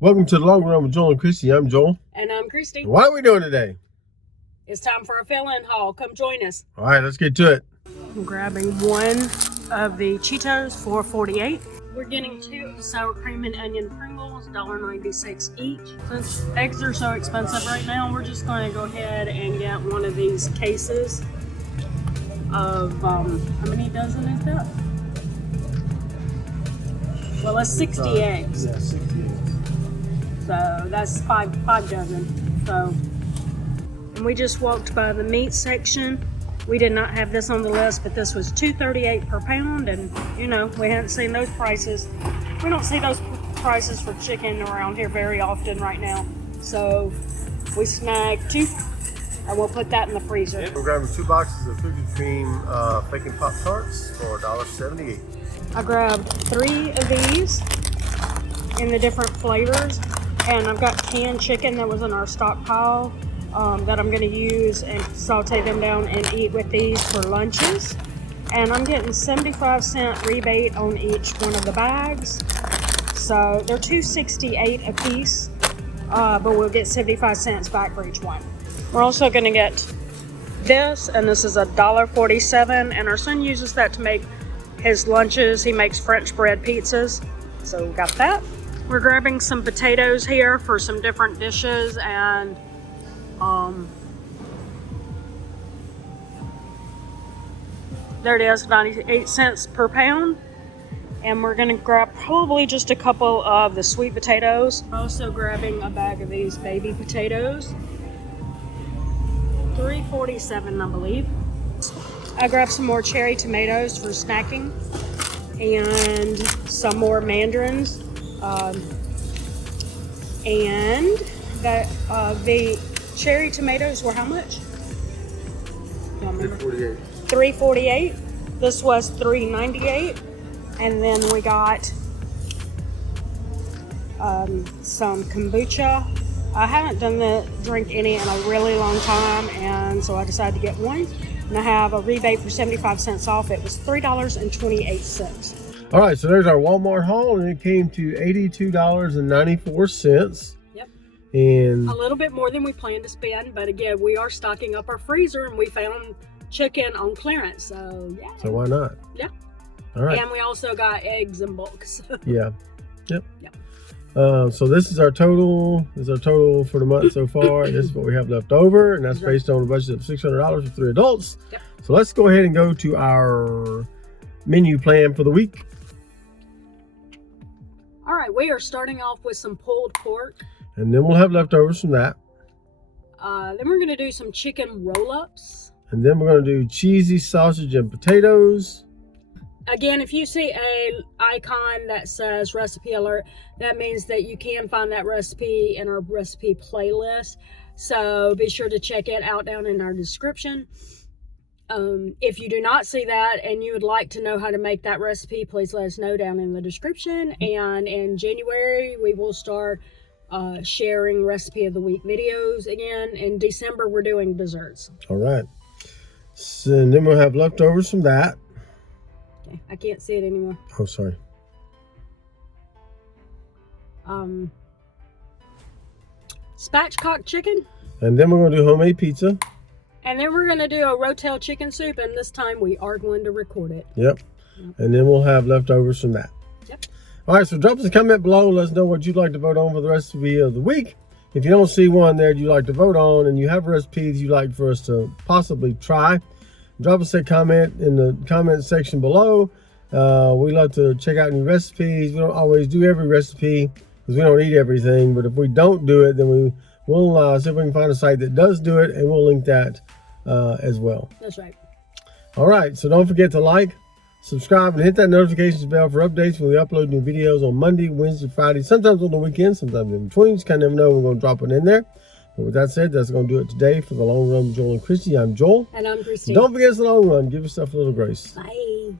Welcome to the Long Run with Joel and Christy. I'm Joel. And I'm Christy. What are we doing today? It's time for a fill-in haul. Come join us. All right, let's get to it. I'm grabbing one of the Cheetos for $4.48. We're getting two sour cream and onion Pringles, $1.96 each. Since eggs are so expensive right now, we're just going to go ahead and get one of these cases of, how many dozen is that? Well, it's 60 eggs. Yeah, 60 eggs. So that's five dozen. So, and we just walked by the meat section. We did not have this on the list, but this was $2.38 per pound, and you know, we hadn't seen those prices. We don't see those prices for chicken around here very often right now. So we snagged two, and we'll put that in the freezer. We're grabbing 2 boxes of cookie cream bacon Pop-Tarts for $1.78. I grabbed 3 of these in the different flavors, and I've got canned chicken that was in our stockpile that I'm going to use and saute them down and eat with these for lunches. And I'm getting 75-cent rebate on each one of the bags. So they're $2.68 a piece, but we'll get 75 cents back for each one. We're also going to get this, and this is $1.47, and our son uses that to make his lunches. He makes French bread pizzas, so we got that. We're grabbing some potatoes here for some different dishes, and there it is, 98 cents per pound. And we're gonna grab probably just a couple of the sweet potatoes. Also grabbing a bag of these baby potatoes, $3.47 I believe. I grabbed some more cherry tomatoes for snacking and some more mandarins. And that the cherry tomatoes were how much? $3.48. $3.48. This was $3.98. And then we got some kombucha. I haven't done the drink any in a really long time, and so I decided to get one. And I have a rebate for 75 cents off. It was $3.28. All right, so there's our Walmart haul, and it came to $82.94. Yep. And a little bit more than we planned to spend, but again, we are stocking up our freezer, and we found chicken on clearance, so yeah. So why not? Yeah. All right. And we also got eggs in bulk. So. Yeah. Yep. Yep. So this is our total. This is our total for the month so far. This is what we have left over, and that's based on a budget of $600 for 3 adults. Yep. So let's go ahead and go to our menu plan for the week. All right, we are starting off with some pulled pork. And then we'll have leftovers from that. Then we're going to do some chicken roll-ups. And then we're going to do cheesy sausage and potatoes. Again, if you see a icon that says recipe alert, that means that you can find that recipe in our recipe playlist. So be sure to check it out down in our description. If you do not see that and you would like to know how to make that recipe, please let us know down in the description. And in January, we will start sharing recipe of the week videos again. In December, we're doing desserts. All right. So, and then we'll have leftovers from that. Okay, I can't see it anymore. Oh, sorry. Spatchcock chicken. And then we're going to do homemade pizza. And then we're going to do a Rotel chicken soup, and this time we are going to record it. Yep. And then we'll have leftovers from that. Yep. All right, so drop us a comment below. Let us know what you'd like to vote on for the recipe of the week. If you don't see one there you'd like to vote on, and you have recipes you'd like for us to possibly try, drop us a comment in the comment section below. We love to check out new recipes. We don't always do every recipe because we don't eat everything. But if we don't do it, then we'll see if we can find a site that does do it, and we'll link that as well. That's right. All right, so don't forget to like, subscribe, and hit that notifications bell for updates when we upload new videos on Monday, Wednesday, Friday, sometimes on the weekend, sometimes in between. Just kind of never know we're going to drop it in there. But with that said, that's going to do it today for the Long Run with Joel and Christy. I'm Joel. And I'm Christy. Don't forget it's the long run. Give yourself a little grace. Bye.